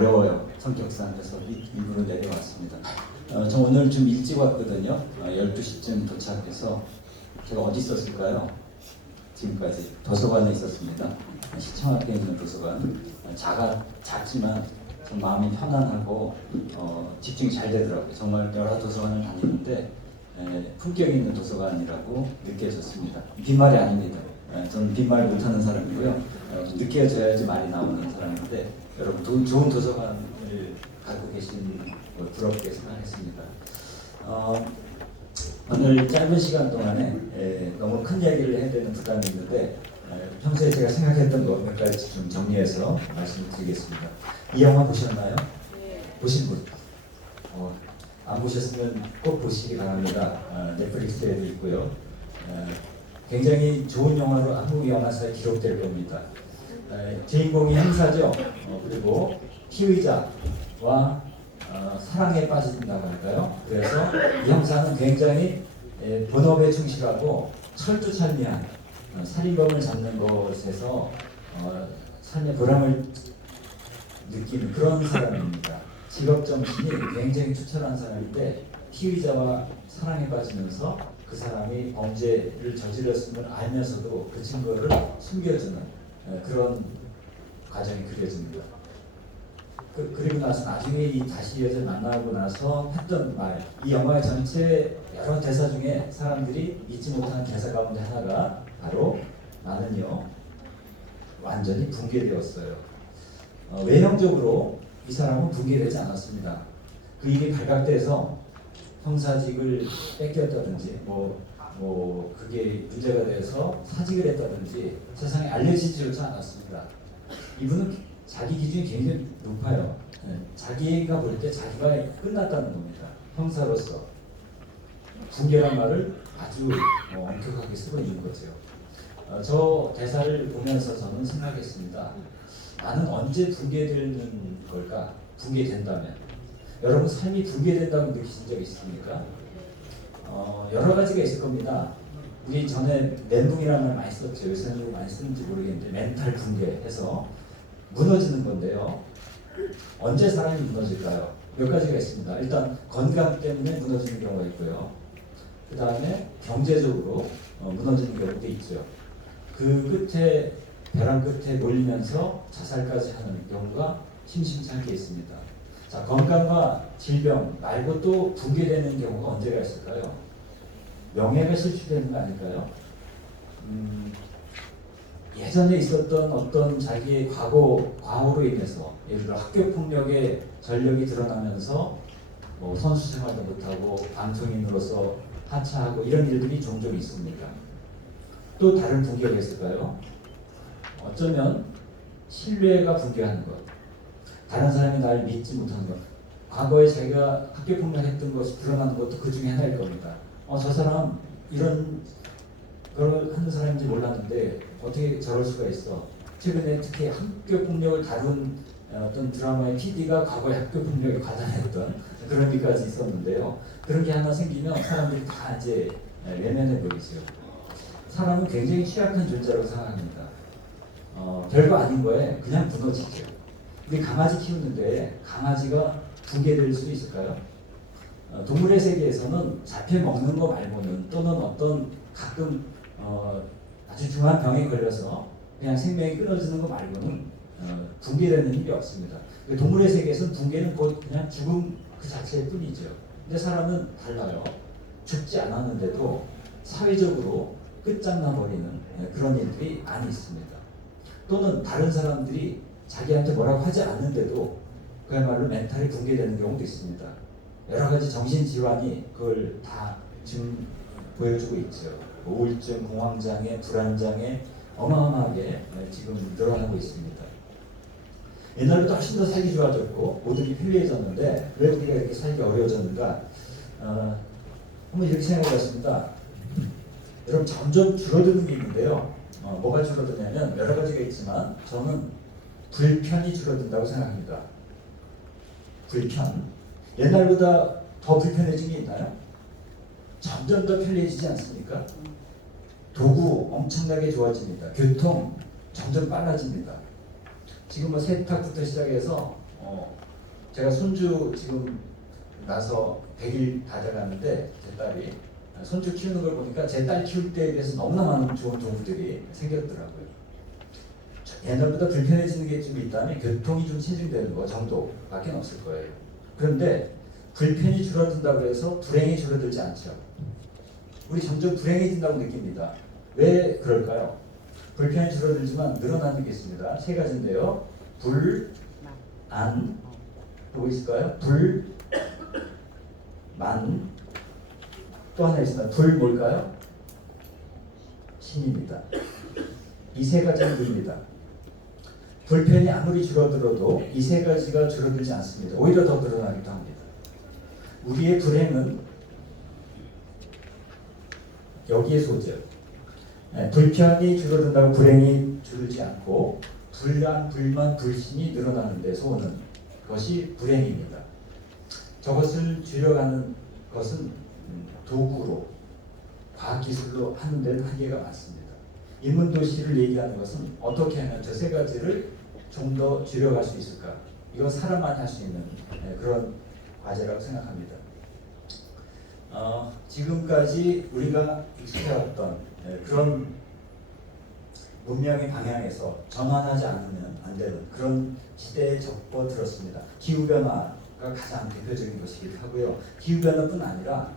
어려워요. 성격상. 그래서 일부러 내려왔습니다. 저 오늘 좀 일찍 왔거든요. 12시쯤 도착해서 제가 어디 있었을까요? 지금까지 도서관에 있었습니다. 시청 앞에 있는 도서관. 작지만 좀 마음이 편안하고 집중이 잘 되더라고요. 정말 여러 도서관을 다니는데 품격 있는 도서관이라고 느껴졌습니다. 빈말이 아닙니다. 저는 빈말 못하는 사람이고요. 느껴져야지 말이 나오는 사람인데 여러분 좋은 도서관을 갖고 계신 걸 부럽게 생각했습니다. 오늘 짧은 시간 동안에 너무 큰 얘기를 해야 되는 부담이 있는데 평소에 제가 생각했던 것 몇 가지 좀 정리해서 말씀드리겠습니다. 이 영화 보셨나요? 네. 보신 분? 안 보셨으면 꼭 보시기 바랍니다. 넷플릭스에도 있고요. 굉장히 좋은 영화로 한국 영화사에 기록될 겁니다. 주인공이 형사죠. 그리고 피의자와 사랑에 빠진다고 할까요? 그래서 이 형사는 굉장히 본업에 충실하고 철두철미한 살인범을 잡는 것에서 삶의 보람을 느끼는 그런 사람입니다. 직업 정신이 굉장히 투철한 사람인데 피의자와 사랑에 빠지면서 그 사람이 범죄를 저질렀음을 알면서도 그 증거를 숨겨주는 그런 과정이 그려집니다. 그리고 나서 나중에 이 다시 여자 만나고 나서 했던 말, 이 영화의 전체 여러 대사 중에 사람들이 잊지 못하는 대사 가운데 하나가 바로 나는요 완전히 붕괴되었어요. 외형적으로 이 사람은 붕괴되지 않았습니다. 그 일이 발각돼서 형사직을 뺏겼다든지 그게 문제가 돼서 사직을 했다든지 세상에 알려지지조차 않았습니다. 이분은 자기 기준이 굉장히 높아요. 자기가 볼 때 자기가 끝났다는 겁니다. 형사로서 붕괴란 말을 아주 엄격하게 쓰고 있는 거죠. 저 대사를 보면서 저는 생각했습니다. 나는 언제 붕괴되는 걸까? 붕괴된다면 여러분 삶이 붕괴된다고 느끼신 적 있습니까? 여러 가지가 있을 겁니다. 우리 전에 멘붕이라는 말 많이 썼죠. 요새는 많이 쓰는지 모르겠는데 멘탈 붕괴해서 무너지는 건데요. 언제 사람이 무너질까요? 몇 가지가 있습니다. 일단 건강 때문에 무너지는 경우가 있고요. 그 다음에 경제적으로 무너지는 경우도 있죠. 그 끝에 벼랑 끝에 몰리면서 자살까지 하는 경우가 심심치 않게 있습니다. 자, 건강과 질병 말고 또 붕괴되는 경우가 언제가 있을까요? 명예가 실추되는 거 아닐까요? 예전에 있었던 어떤 자기의 과오로 인해서 예를 들어 학교 폭력의 전력이 드러나면서 선수 생활도 못하고 방송인으로서 하차하고 이런 일들이 종종 있습니다. 또 다른 붕괴가 있을까요? 어쩌면 신뢰가 붕괴하는 것, 다른 사람이 나를 믿지 못하는 것, 과거에 자기가 학교 폭력했던 것이 드러나는 것도 그 중에 하나일 겁니다. 저 사람 이런 걸 하는 사람인지 몰랐는데 어떻게 저럴 수가 있어. 최근에 특히 학교 폭력을 다룬 어떤 드라마의 PD가 과거에 학교 폭력에 가담했던 그런 일까지 있었는데요. 그런 게 하나 생기면 사람들이 다 이제 외면해 버리죠. 사람은 굉장히 취약한 존재라고 생각합니다. 별거 아닌 거에 그냥 무너지죠. 우리 강아지 키우는데 강아지가 붕괴될 수 있을까요? 동물의 세계에서는 잡혀 먹는 거 말고는 또는 어떤 가끔 아주 중한 병에 걸려서 그냥 생명이 끊어지는 거 말고는 붕괴되는 일이 없습니다. 동물의 세계에서는 붕괴는 곧 그냥 죽음 그 자체일 뿐이죠. 근데 사람은 달라요. 죽지 않았는데도 사회적으로 끝장나버리는 그런 일들이 많이 있습니다. 또는 다른 사람들이 자기한테 뭐라고 하지 않는데도 그야말로 멘탈이 붕괴되는 경우도 있습니다. 여러 가지 정신질환이 그걸 다 지금 보여주고 있죠. 우울증, 공황장애, 불안장애 어마어마하게 지금 늘어나고 있습니다. 옛날보다 훨씬 더 살기 좋아졌고 모든 게 편리해졌는데 왜 우리가 이렇게 살기 어려워졌는가? 한번 이렇게 생각해봤습니다. 여러분 점점 줄어드는 게 있는데요. 뭐가 줄어드냐면 여러 가지가 있지만 저는 불편이 줄어든다고 생각합니다. 불편. 옛날보다 더 불편해진 게 있나요? 점점 더 편리해지지 않습니까? 도구 엄청나게 좋아집니다. 교통 점점 빨라집니다. 지금 세탁부터 시작해서 제가 손주 지금 나서 100일 다 돼가는데 제 딸이 손주 키우는 걸 보니까 제 딸 키울 때에 비해서 너무나 많은 좋은 도구들이 생겼더라고요. 옛날보다 불편해지는 게 좀 있다면 교통이 좀 신중되는 거 정도밖에 없을 거예요. 그런데 불편이 줄어든다고 해서 불행이 줄어들지 않죠. 우리 점점 불행해진다고 느낍니다. 왜 그럴까요? 불편이 줄어들지만 늘어나는 게 있습니다. 세 가지인데요. 불, 안, 보고 있을까요? 불, 만, 또 하나 있습니다. 불 뭘까요? 신입니다. 이 세 가지는 불입니다. 불편이 아무리 줄어들어도 이 세 가지가 줄어들지 않습니다. 오히려 더 늘어나기도 합니다. 우리의 불행은 여기에서 오죠. 불편이 줄어든다고 불행이 줄지 않고 불안, 불만, 불신이 늘어나는 데서 오는 것이 불행입니다. 저것을 줄여가는 것은 도구로, 과학기술로 하는 데는 한계가 많습니다. 인문도시를 얘기하는 것은 어떻게 하면 저 세 가지를 좀 더 줄여갈 수 있을까? 이건 사람만이 할 수 있는 그런 과제라고 생각합니다. 지금까지 우리가 익숙해왔던 그런 문명의 방향에서 전환하지 않으면 안 되는 그런 시대에 접어들었습니다. 기후변화가 가장 대표적인 것이기도 하고요. 기후변화뿐 아니라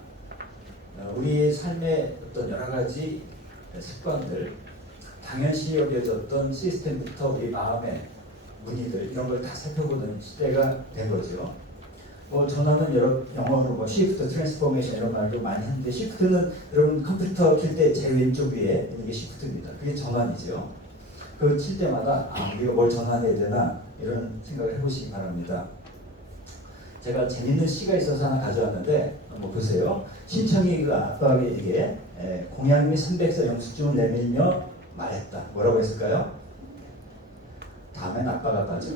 우리의 삶의 어떤 여러 가지 습관들, 당연시 여겨졌던 시스템부터 우리 마음의 문의들 이런 걸 다 살펴보는 시대가 된 거죠. 전화는 영어로 시프트, 트랜스포메이션 이런 말도 많이 하는데 시프트는 여러분 컴퓨터 킬 때 제일 왼쪽 위에 있는 게 시프트입니다. 그게 전환이죠. 그걸 칠 때마다 우리가 뭘 전환해야 되나 이런 생각을 해보시기 바랍니다. 제가 재밌는 시가 있어서 하나 가져왔는데 한번 보세요. 신청이 그 아빠에게 공양미 300사 영수증을 내밀며 말했다. 뭐라고 했을까요? 다음엔 아빠가 빠져.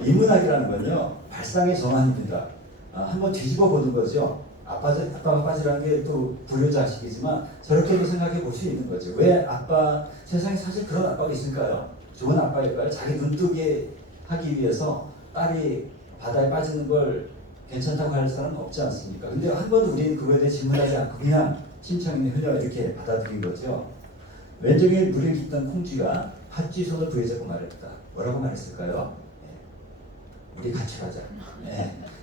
인문학이라는 건요 발상의 전환입니다. 한번 뒤집어 보는 거죠. 아빠가 빠지라는 게 또 불효자식이지만 저렇게도 생각해 볼 수 있는 거죠. 왜 세상에 사실 그런 아빠가 있을까요? 좋은 아빠일까요? 자기 눈뜨게 하기 위해서 딸이 바다에 빠지는 걸 괜찮다고 할 사람은 없지 않습니까? 근데 한 번도 우리는 그거에 대해 질문하지 않고 그냥 신청이면 흘려 이렇게 받아들인 거죠. 왼쪽에 물을 깃던 콩쥐가 팥쥐 손을 부여잡고 말했다. 뭐라고 말했을까요? 우리 같이 가자.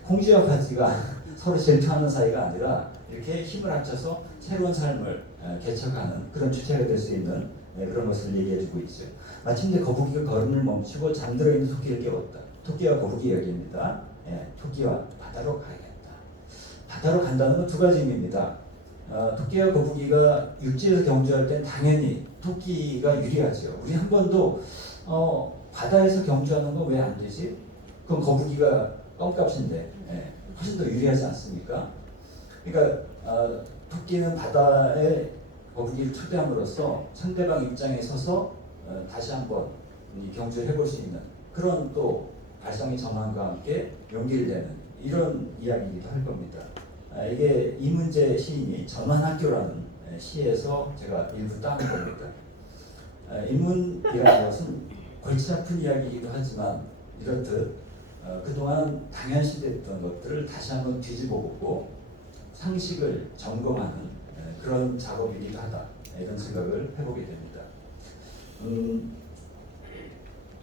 콩쥐와 팥쥐가 서로 질투하는 사이가 아니라 이렇게 힘을 합쳐서 새로운 삶을 개척하는 그런 주체가 될 수 있는 그런 것을 얘기해주고 있죠. 마침내 거북이가 걸음을 멈추고 잠들어 있는 토끼를 깨웠다. 토끼와 거북이 이야기입니다. 토끼와 바다로 가야겠다. 바다로 간다는 건 두 가지 의미입니다. 토끼와 거북이가 육지에서 경주할 땐 당연히 토끼가 유리하죠. 우리 한 번도 바다에서 경주하는 건 왜 안 되지? 그럼 거북이가 껌값인데 훨씬 더 유리하지 않습니까? 그러니까 토끼는 바다에 거북이를 초대함으로써 상대방 입장에 서서 다시 한번 경주를 해볼 수 있는 그런 또 발상의 전환과 함께 용기를 내는 이런 이야기이기도 할 겁니다. 이게 이문재 시인이 전환학교라는 시에서 제가 일부 따온 겁니다. 인문이라는 것은 골치 아픈 이야기이기도 하지만 이렇듯 그동안 당연시됐던 것들을 다시 한번 뒤집어보고 상식을 점검하는 그런 작업이기도 하다 이런 생각을 해보게 됩니다.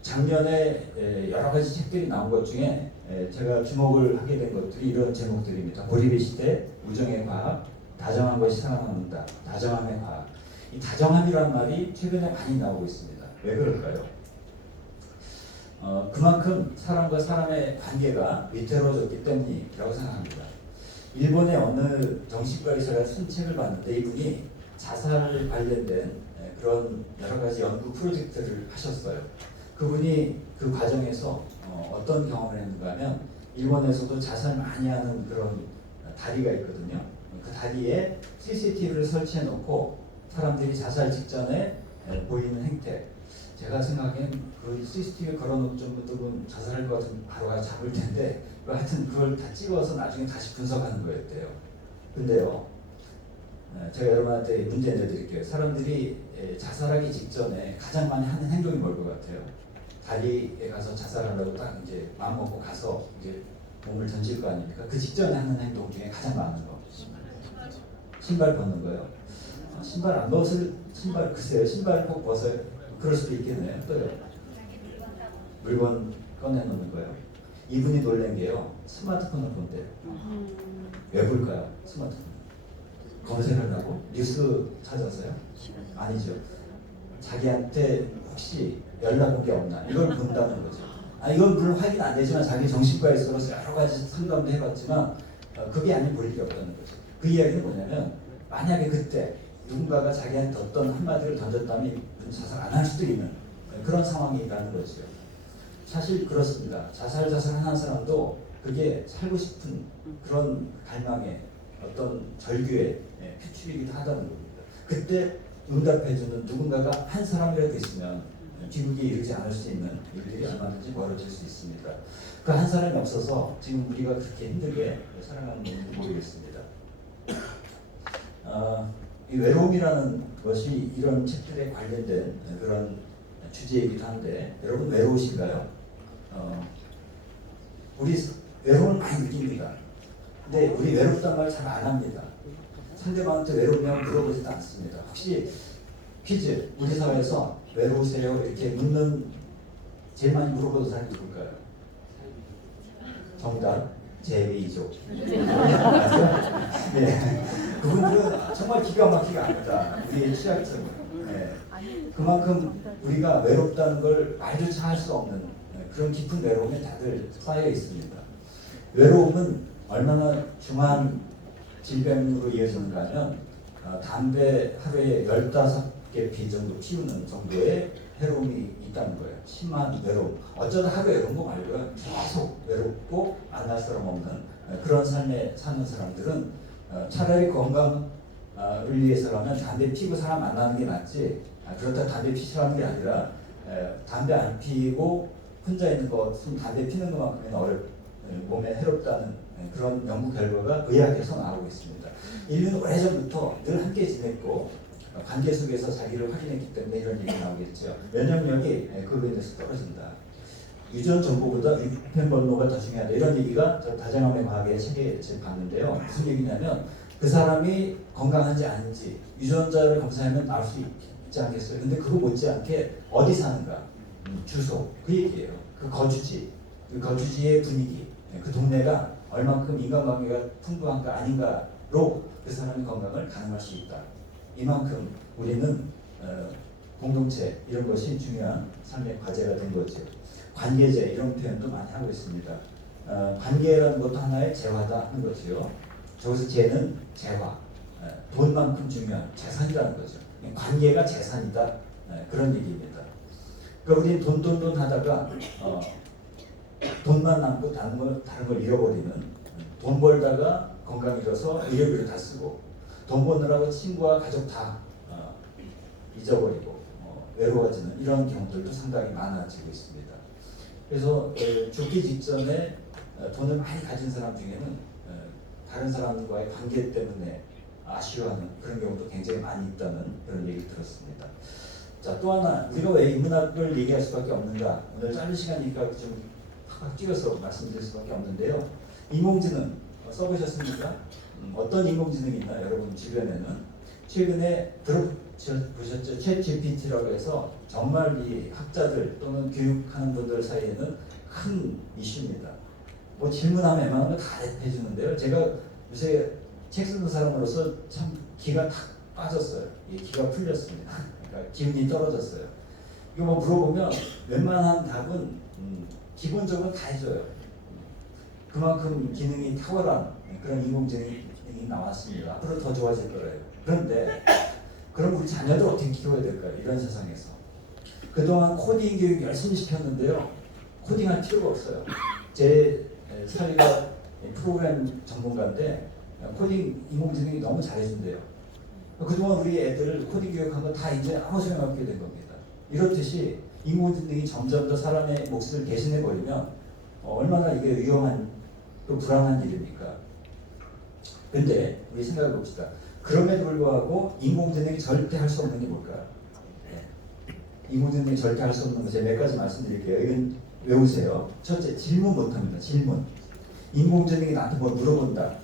작년에 여러 가지 책들이 나온 것 중에 제가 주목을 하게 된 것들이 이런 제목들입니다. 고립의 시대, 우정의 과학, 다정한 것이 살아남는다. 다정함의 과학. 이 다정함이라는 말이 최근에 많이 나오고 있습니다. 왜 그럴까요? 그만큼 사람과 사람의 관계가 위태로워졌기 때문이라고 생각합니다. 일본의 어느 정신과의사가 쓴 책을 봤는데 이분이 자살 관련된 그런 여러 가지 연구 프로젝트를 하셨어요. 그분이 그 과정에서 어떤 경험을 했는가 하면 일본에서도 자살 많이 하는 그런 다리가 있거든요. 그 다리에 CCTV를 설치해 놓고 사람들이 자살 직전에 보이는 행태. 제가 생각엔 그 CCTV 걸어놓은 분들은 자살할 것 같으면 바로 가서 잡을 텐데 하여튼 그걸 다 찍어서 나중에 다시 분석하는 거였대요. 근데요, 제가 여러분한테 문제 내드릴게요. 사람들이 자살하기 직전에 가장 많이 하는 행동이 뭘 것 같아요? 다리에 가서 자살하려고 딱 이제 마음 먹고 가서 이제 몸을 던질 거 아닙니까? 그 직전에 하는 행동 중에 가장 많은 거 신발 벗는 거예요. 신발 안 벗을 신발 글쎄요 신발 꼭 벗어요. 그럴 수도 있겠네요. 또요 물건 꺼내놓는 거예요. 이분이 놀란 게요 스마트폰을 본대요. 왜 볼까요? 스마트폰 검색을 하고 뉴스 찾아서요? 아니죠. 자기한테 혹시 연락 온 게 없나 이걸 본다는 거죠. 이건 물론 확인 안 되지만 자기 정신과에서 여러 가지 상담도 해봤지만 그게 아닌 볼 일이 없다는 거죠. 그 이야기는 뭐냐면 만약에 그때 누군가가 자기한테 어떤 한마디를 던졌다면 자살 안 할 수도 있는 그런 상황이라는 거죠. 사실 그렇습니다. 자살하는 사람도 그게 살고 싶은 그런 갈망의 어떤 절규의 표출이기도 하다는 겁니다. 그때 응답해주는 누군가가 한 사람이라도 있으면 기국에 이르지 않을 수 있는 일들이 얼마든지 벌어질 수 있습니다. 그 한 사람이 없어서 지금 우리가 그렇게 힘들게 살아가는 건지 모르겠습니다. 이 외로움이라는 것이 이런 책들에 관련된 그런 주제이기도 한데 여러분 외로우신가요? 우리 외로움을 많이 느낍니다. 근데 우리 외롭다는 말 잘 안 합니다. 상대방한테 외롭냐고 물어보지도 않습니다. 혹시 퀴즈, 우리 사회에서 외로우세요? 이렇게 묻는 제일 많이 물어보는 사람이 누굴까요? 정답, 제이족. 맞죠? 네. 그분들은 정말 기가 막히게 압니다. 우리의 취약점을. 네. 그만큼 우리가 외롭다는 걸 말조차 할 수 없는 그런 깊은 외로움에 다들 쌓여 있습니다. 외로움은 얼마나 중한 질병으로 이어지는가 하면 담배 하루에 15개 피 정도 피우는 정도의 해로움이 있다는 거예요. 심한 외로움. 어쩌다 하루 외로운 거 말고요. 계속 외롭고 만날 사람 없는 그런 삶에 사는 사람들은 차라리 건강을 위해서라면 담배 피고 사람 만나는 게 낫지 그렇다고 담배 피시라는 게 아니라 담배 안 피고 혼자 있는 것은 담배 피는 것만큼은 몸에 해롭다는 그런 연구 결과가 의학에서 나오고 있습니다. 인류는 오래전부터 늘 함께 지냈고 관계 속에서 자기를 확인했기 때문에 이런 얘기 나오겠죠. 면역력이 그로 인해서 떨어진다. 유전 정보보다 위편 번호가 더 중요하다. 이런 얘기가 저 다정함의 과학의 책에 제가 봤는데요. 무슨 얘기냐면 그 사람이 건강한지 아닌지 유전자를 검사하면 나올 수 있지 않겠어요. 근데 그거 못지않게 어디 사는가, 주소, 그 얘기예요. 그 거주지, 그 거주지의 분위기, 그 동네가 얼만큼 인간관계가 풍부한가 아닌가로 그 사람의 건강을 가늠할 수 있다. 이만큼 우리는 공동체 이런 것이 중요한 삶의 과제가 된 거죠. 관계제 이런 표현도 많이 하고 있습니다. 관계라는 것도 하나의 재화다 하는 거죠. 저기서 재는 재화, 돈만큼 중요한 재산이라는 거죠. 관계가 재산이다 그런 얘기입니다. 그러니까 우리 돈 하다가 돈만 남고 다른 걸 잃어버리는 돈 벌다가 건강 잃어서 의료비를 다 쓰고 돈 버느라고 친구와 가족 다 잊어버리고 외로워지는 이런 경우들도 상당히 많아지고 있습니다. 그래서 죽기 직전에 돈을 많이 가진 사람 중에는 다른 사람과의 관계 때문에 아쉬워하는 그런 경우도 굉장히 많이 있다는 그런 얘기를 들었습니다. 자, 또 하나 우리가 왜 인문학을 얘기할 수밖에 없는가? 오늘 짧은 시간이니까 좀 팍팍 찍어서 말씀드릴 수밖에 없는데요. 인공지능 써보셨습니까? 어떤 인공지능이 있나 여러분 주변에는 최근에 들어보셨죠? 챗 GPT라고 해서 정말 이 학자들 또는 교육하는 분들 사이에는 큰 이슈입니다. 뭐 질문하면 웬만한 거 다 해주는데요. 제가 요새 책 쓰는 사람으로서 참 기가 탁 빠졌어요. 기가 풀렸습니다. 그러니까 기운이 떨어졌어요. 이거 뭐 물어보면 웬만한 답은 기본적으로 다 해줘요. 그만큼 기능이 탁월한 그런 인공지능이 나왔습니다. 앞으로 더 좋아질 거예요. 그런데 그럼 우리 자녀들 어떻게 키워야 될까요? 이런 세상에서. 그동안 코딩 교육 열심히 시켰는데요. 코딩할 필요가 없어요. 제 사위가 프로그램 전문가인데 코딩 인공지능이 너무 잘해준대요. 그동안 우리 애들 코딩 교육한 거 다 이제 아무 소용 없게 된 겁니다. 이렇듯이 인공지능이 점점 더 사람의 몫을 대신해버리면 얼마나 이게 위험한 또 불안한 일입니까? 근데 우리 생각해 봅시다. 그럼에도 불구하고 인공지능이 절대 할 수 없는 게 뭘까요? 인공지능이 절대 할 수 없는 거 제가 몇 가지 말씀드릴게요. 이건 외우세요. 첫째, 질문 못합니다. 질문. 인공지능이 나한테 뭘 물어본다.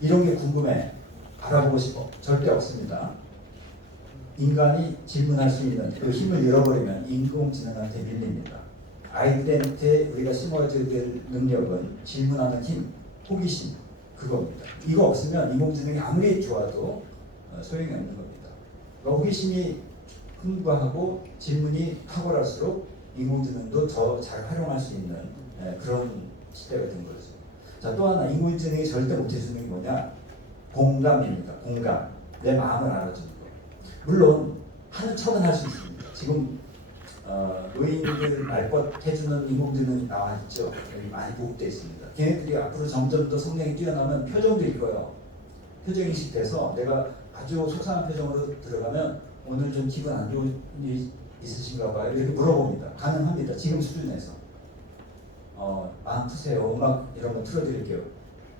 이런 게 궁금해. 알아보고 싶어. 절대 없습니다. 인간이 질문할 수 있는 그 힘을 잃어버리면 인공지능한테 밀립니다. 아이들한테 우리가 심어줘야 될 능력은 질문하는 힘, 호기심, 그겁니다. 이거 없으면 인공지능이 아무리 좋아도 소용이 없는 겁니다. 그러니까 호기심이 풍부하고 질문이 탁월할수록 인공지능도 더 잘 활용할 수 있는 그런 시대가 된 거죠. 자, 또 하나 인공지능이 절대 못해주는 게 뭐냐? 공감입니다. 공감. 내 마음을 알아주는 거. 물론 하는 척은 할 수 있습니다. 지금 노인들 말벗 해주는 인공지능이 나와 있죠. 여기 많이 보급되어 있습니다. 걔네들이 앞으로 점점 더 성능이 뛰어나면 표정도 읽어요. 표정 인식돼서 내가 아주 속상한 표정으로 들어가면 오늘 좀 기분 안 좋은 일이 있으신가 봐요. 이렇게 물어봅니다. 가능합니다. 지금 수준에서. 마음 푸세요. 음악 이런 거 틀어드릴게요.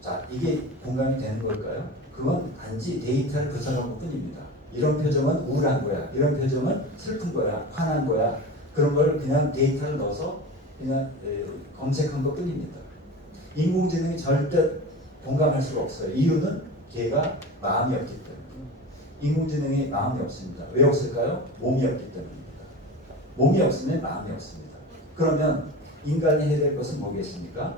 자, 이게 공감이 되는 걸까요? 그건 단지 데이터를 분석한 것 뿐입니다. 이런 표정은 우울한 거야. 이런 표정은 슬픈 거야. 화난 거야. 그런 걸 그냥 데이터를 넣어서 그냥 검색한 것 뿐입니다. 인공지능이 절대 공감할 수가 없어요. 이유는 걔가 마음이 없기 때문에. 인공지능이 마음이 없습니다. 왜 없을까요? 몸이 없기 때문입니다. 몸이 없으면 마음이 없습니다. 그러면 인간이 해야 될 것은 뭐겠습니까?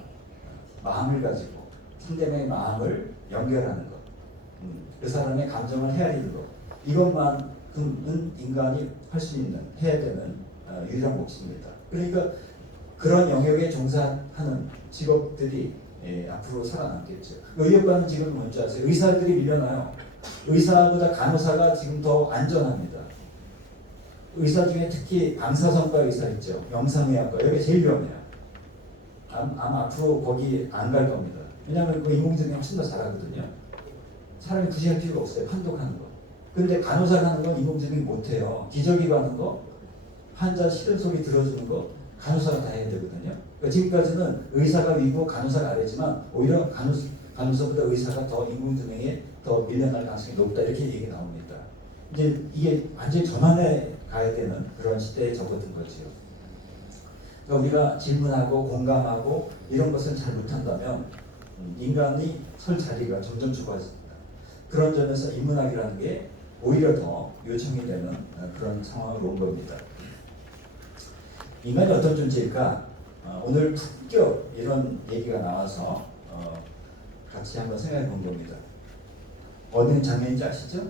마음을 가지고 상대방의 마음을 연결하는 것, 그 사람의 감정을 헤아리는 것, 이것만큼은 인간이 할 수 있는, 해야 되는 유일한 몫입니다. 그러니까 그런 영역에 종사하는 직업들이 앞으로 살아남겠죠. 의료과는 지금 뭔지 아세요? 의사들이 밀려나요. 의사보다 간호사가 지금 더 안전합니다. 의사 중에 특히 방사선과 의사 있죠. 영상의학과 여기 제일 위험해요. 아마 앞으로 거기 안 갈 겁니다. 왜냐하면 그 인공지능이 훨씬 더 잘하거든요. 사람이 굳이 할 필요가 없어요. 판독하는 거. 근데 간호사가 하는 건 인공지능이 못해요. 기저귀 가는 거, 환자 싫은 소리 들어주는 거 간호사가 다 해야 되거든요. 그러니까 지금까지는 의사가 위고 간호사가 아래지만 오히려 간호사보다 의사가 더 인공지능에 더 밀려날 가능성이 높다 이렇게 얘기 나옵니다. 이제 이게 완전히 전환해 가야 되는 그런 시대에 접어든 거지요. 그러니까 우리가 질문하고 공감하고 이런 것을 잘 못한다면 인간이 설 자리가 점점 좁아집니다. 그런 점에서 인문학이라는 게 오히려 더 요청이 되는 그런 상황으로 온 겁니다. 인간이 어떤 존재일까? 오늘 품격 이런 얘기가 나와서 같이 한번 생각해 본 겁니다. 어느 장면인지 아시죠?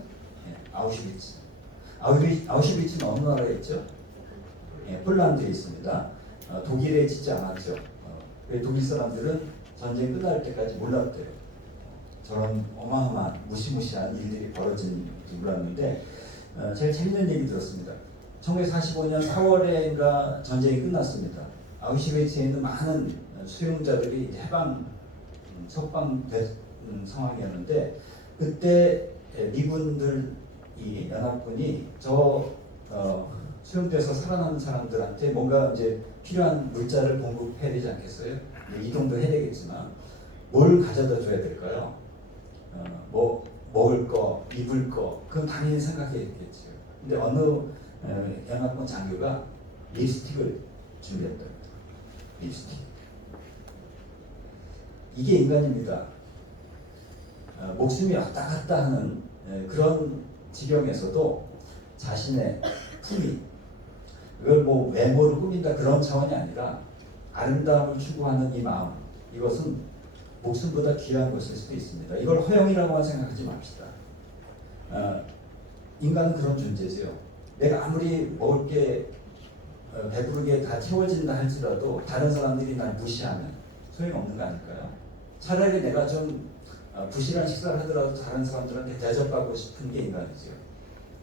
네, 아우슈비츠. 아우슈비츠는 어느 나라에 있죠? 네, 폴란드에 있습니다. 독일에 있지 않았죠. 독일 사람들은 전쟁 끝날 때까지 몰랐대요. 저런 어마어마한 무시무시한 일들이 벌어진지 몰랐는데 제가 재밌는 얘기 들었습니다. 1945년 4월에인가 전쟁이 끝났습니다. 아우슈비츠에 있는 많은 수용자들이 해방 석방된 상황이었는데 그때 미군들이 연합군이 저 수용돼서 살아남은 사람들한테 뭔가 이제 필요한 물자를 공급해야 되지 않겠어요? 이동도 해야 되겠지만 뭘 가져다 줘야 될까요? 뭐 먹을 거, 입을 거, 그건 당연히 생각해야겠죠. 근데 어느 연합군 장교가 립스틱을 준비했다. 립스틱. 이게 인간입니다. 목숨이 왔다 갔다 하는 그런 지경에서도 자신의 품위, 그걸 뭐 외모를 꾸민다 그런 차원이 아니라 아름다움을 추구하는 이 마음, 이것은 목숨보다 귀한 것일 수도 있습니다. 이걸 허영이라고만 생각하지 맙시다. 인간은 그런 존재지요. 내가 아무리 먹을 게 배부르게 다 채워진다 할지라도 다른 사람들이 날 무시하면 소용없는 거 아닐까요? 차라리 내가 좀 부실한 식사를 하더라도 다른 사람들한테 대접받고 싶은 게 인간이지요.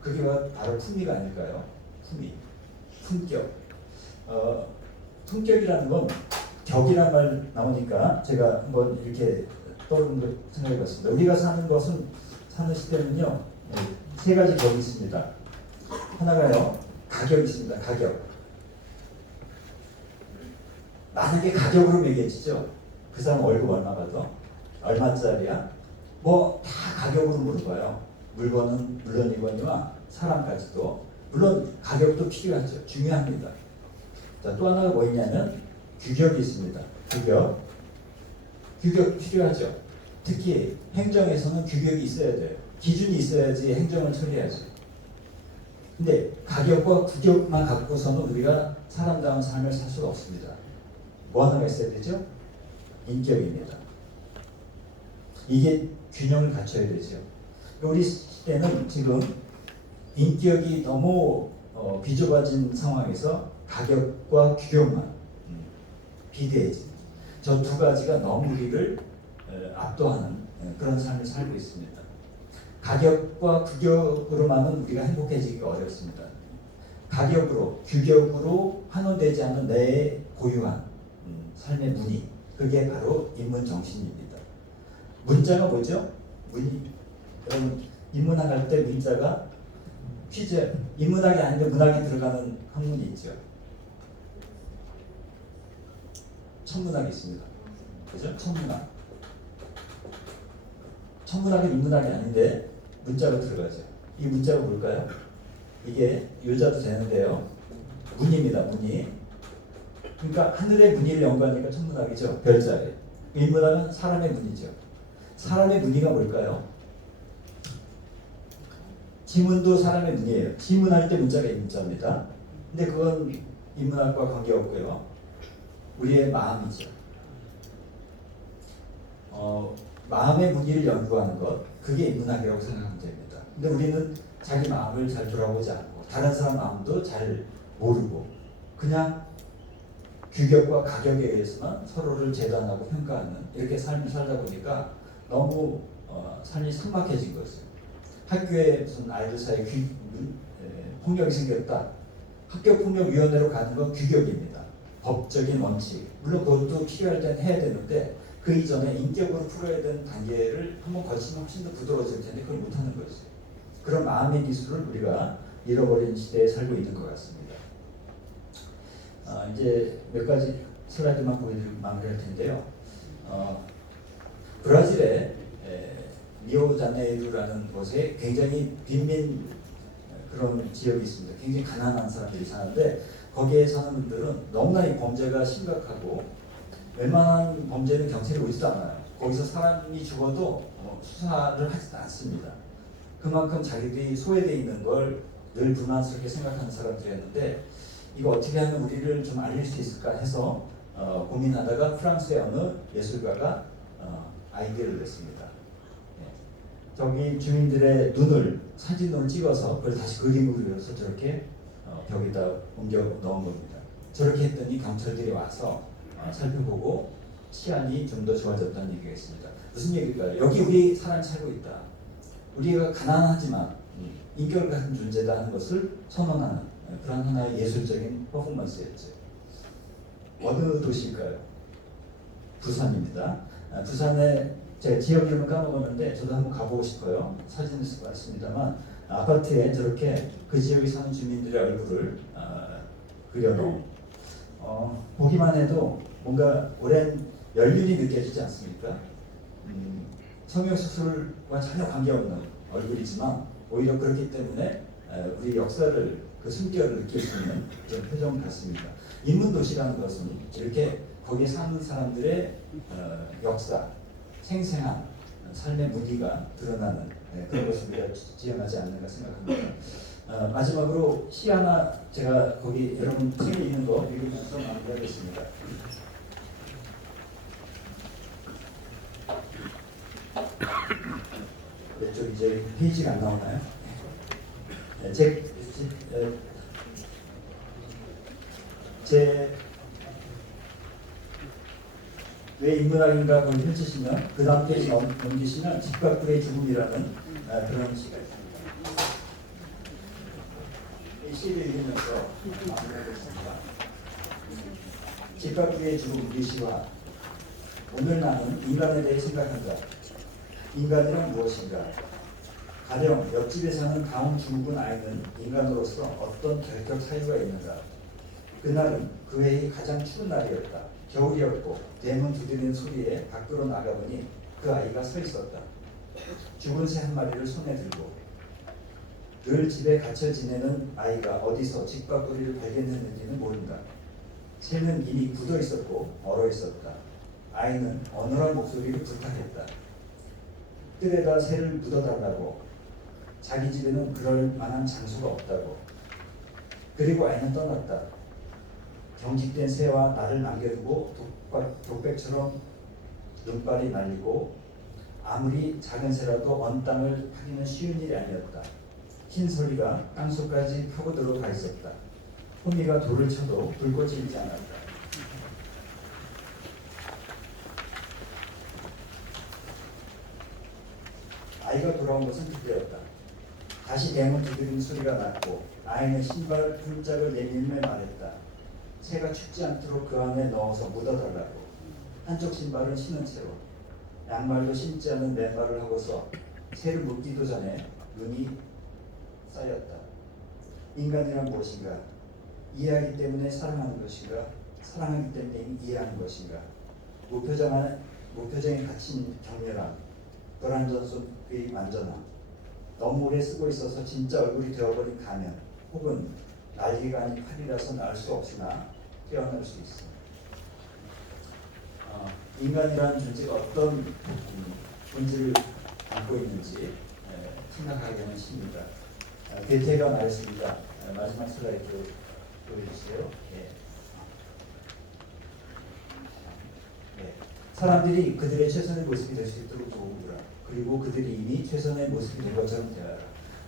그게 바로 품위가 아닐까요? 품위, 품격. 품격이라는 건 격이란 말 나오니까 제가 한번 이렇게 떠오르는 걸 생각해봤습니다. 우리가 사는 시대는요, 세 가지 격이 있습니다. 하나가요, 가격이 있습니다. 가격. 만약에 가격으로 매겨지죠. 그 사람 월급 얼마 받아? 얼마짜리야? 뭐 다 가격으로 물어봐요. 물건은 물론이거니와 사람까지도. 물론 가격도 필요하죠. 중요합니다. 자, 또 하나가 뭐 있냐면 규격이 있습니다. 규격 필요하죠. 특히 행정에서는 규격이 있어야 돼요. 기준이 있어야지 행정을 처리하죠. 근데 가격과 규격만 갖고서는 우리가 사람다운 삶을 살 수가 없습니다. 뭐 하나가 있어야 되죠? 인격입니다. 이게 균형을 갖춰야 되죠. 우리 시대는 지금 인격이 너무 비좁아진 상황에서 가격과 규격만 비대해진 저 두 가지가 너무 우리를 압도하는 그런 삶을 살고 있습니다. 가격과 규격으로만은 우리가 행복해지기가 어렵습니다. 가격으로, 규격으로 환원되지 않는 내 고유한 삶의 문의, 그게 바로 인문 정신입니다. 문자가 뭐죠? 여러분 인문학 할 때 문자가 퀴즈, 인문학이 아닌데 문학이 들어가는 학문이 있죠. 천문학이 있습니다. 그죠? 천문학. 천문학은 인문학이 아닌데 문자가 들어가죠. 이 문자가 뭘까요? 이게 요자도 되는데요. 문입니다. 문이. 그러니까 하늘의 문의를 연구하니까 천문학이죠. 별자리. 인문학은 사람의 문이죠. 사람의 문의가 뭘까요? 지문도 사람의 문이에요. 지문할 때 문자가 문자입니다. 근데 그건 인문학과 관계없고요. 우리의 마음이죠. 마음의 문의를 연구하는 것, 그게 인문학이라고 생각하면 됩니다. 근데 우리는 자기 마음을 잘 돌아보지 않고 다른 사람 마음도 잘 모르고 그냥 규격과 가격에 의해서만 서로를 재단하고 평가하는 이렇게 삶을 살다 보니까 너무 삶이 삭막해진 거죠. 학교에 무슨 아이들 사이에 폭력이 생겼다. 학교폭력위원회로 가는 건 규격입니다. 법적인 원칙. 물론 그것도 필요할 때는 해야 되는데 그 이전에 인격으로 풀어야 되는 단계를 한번 거치면 훨씬 더 부드러워질 텐데 그걸 못하는 거죠. 그런 마음의 기술을 우리가 잃어버린 시대에 살고 있는 것 같습니다. 이제 몇 가지 슬라이드만 보여드리고 마무리할 텐데요. 브라질의 리오자네이루라는 곳에 굉장히 빈민 그런 지역이 있습니다. 굉장히 가난한 사람들이 사는데 거기에 사는 분들은 너무나 이 범죄가 심각하고 웬만한 범죄는 경찰이 오지도 않아요. 거기서 사람이 죽어도 수사를 하지도 않습니다. 그만큼 자기들이 소외되어 있는 걸 늘 불만스럽게 생각하는 사람들이었는데 이거 어떻게 하면 우리를 좀 알릴 수 있을까 해서 고민하다가 프랑스의 어느 예술가가 아이디어를 냈습니다. 저기 주민들의 눈을 사진으로 찍어서 그걸 다시 그림으로 그려서 저렇게 벽에다 옮겨 넣은 겁니다. 저렇게 했더니 경찰들이 와서 살펴보고 치안이 좀 더 좋아졌다는 얘기가 있습니다. 무슨 얘기일까요? 여기 우리 사람이 살고 있다. 우리가 가난하지만 인격을 가진 존재다 하는 것을 선언하는 그런 하나의 예술적인 퍼포먼스였죠. 어느 도시일까요? 부산입니다. 부산의 제 지역 이름을 까먹었는데 저도 한번 가보고 싶어요. 사진을 쓰고 왔습니다만 아파트에 저렇게 그 지역에 사는 주민들의 얼굴을 그려놓은 보기만 해도 뭔가 오랜 연륜이 느껴지지 않습니까? 성형수술과 전혀 관계없는 얼굴이지만 오히려 그렇기 때문에 우리 역사를 그 숨결을 느낄 수 있는 그런 표정 같습니다. 인문도시라는 것은 이렇게 거기에 사는 사람들의 역사, 생생한 삶의 무늬가 드러나는 그런 것을 우리가 지향하지 않는가 생각합니다. 마지막으로 시 하나 제가 거기 여러분 책에 있는 거 읽으면서 마무리하겠습니다. 왼쪽 이제 페이지가 안 나오나요? 왜 인문학인가 그걸 펼치시면 그 다음 페이지 넘기시면 집밥불의 죽음이라는 그런 시가 있습니다. 이 시를 읽으면서 마무리하겠습니다. 집밥불의 죽음 우리 시와 오늘 나는 인간에 대해 생각한다. 인간이란 무엇인가? 가령 옆집에 사는 다운 죽은 아이는 인간으로서 어떤 결격 사유가 있는가? 그날은 그 해의 가장 추운 날이었다. 겨울이었고 대문 두드리는 소리에 밖으로 나가보니 그 아이가 서 있었다. 죽은 새 한 마리를 손에 들고 늘 집에 갇혀 지내는 아이가 어디서 집밥거리를 발견했는지는 모른다. 새는 이미 굳어 있었고 얼어 있었다. 아이는 어눌한 목소리로 부탁했다. 뜰에다 새를 묻어달라고. 자기 집에는 그럴 만한 장소가 없다고. 그리고 아이는 떠났다. 경직된 새와 나를 남겨두고 독백처럼 눈발이 날리고 아무리 작은 새라도 언 땅을 파기는 쉬운 일이 아니었다. 흰 소리가 땅속까지 파고 들어가 있었다. 호미가 돌을 쳐도 불꽃이 있지 않았다. 아이가 돌아온 것은 그때였다. 다시 뱀을 두드리는 소리가 났고 아이는 신발 hul짝을 내밀며 말했다. 새가 춥지 않도록 그 안에 넣어서 묻어달라고. 한쪽 신발은 신은 채로 양말도 신지 않은 맨발을 하고서 새를 묻기도 전에 눈이 쌓였다. 인간이란 무엇인가? 이해하기 때문에 사랑하는 것인가? 사랑하기 때문에 이해하는 것인가? 무표정에 갇힌 격렬함, 불안전 속의 만전함, 너무 오래 쓰고 있어서 진짜 얼굴이 되어버린 가면, 혹은 날개가 아닌 팔이라서 날 수 없으나 깨어날 수 있어. 인간이라는 존재가 어떤 본질을 담고 있는지 생각하게 되는 시입니다. 괴테가 말했습니다. 마지막 슬라이드 보여주세요. 사람들이 그들의 최선의 모습이 될 수 있도록 도우라. 그리고 그들이 이미 최선의 모습이 된 것처럼 대하라.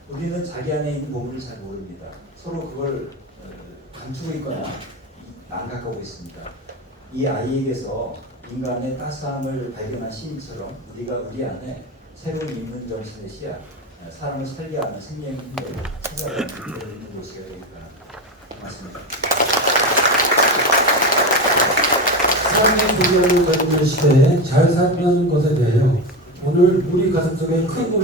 우리는 자기 안에 있는 보물을 잘 모릅니다. 서로 그걸 감추고 있거나 망각하고 있습니다. 이 아이에게서 인간의 따스함을 발견한 시인처럼 우리가 우리 안에 새로운 인문 정신의 씨앗, 사람을 살게 하는 생명의 힘을 찾아내는 곳이 되니까 맞습니다. 삶의 조경을 가지는 시대에 잘 살면 것에 대하여 오늘 우리 가슴속에 큰 문을